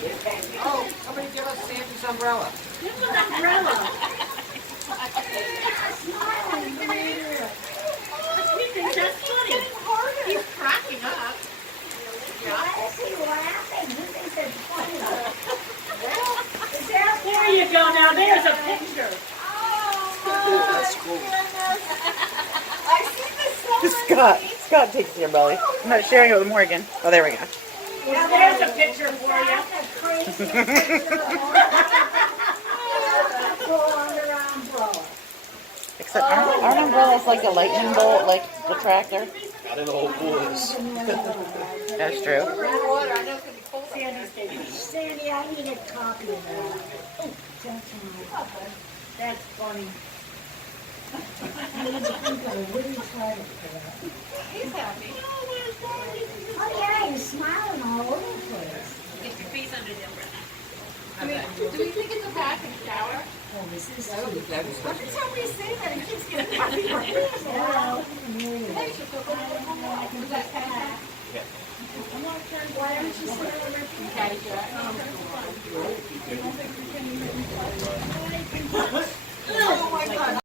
Oh, somebody give us Sandy's umbrella. Give him an umbrella. He thinks that's funny. He's cracking up. Why is he laughing? He thinks it's funny. There you go. Now there's a picture. That's cool. Scott takes the umbrella. I'm not sharing it with Morgan. Oh, there we go. Now there's a picture for you. That's a crazy picture of under our umbrella. Except aren't umbrellas like a lightning bolt, like the tractor? Out in the whole woods. That's true. Sandy's taking it. Sandy, I need a copy of that. Oh, that's fine. That's funny. I need to think of a witty title for that. He's happy. Oh yeah, he's smiling all over the place. Get your face under the umbrella. Do we think it's a bath and shower? Oh, this is That'll be sweet. that'd be Every time we say that, he keeps getting happy. Yeah, Hey, she'll go back and do that path. why don't you sit over Caddyshack. Oh my God.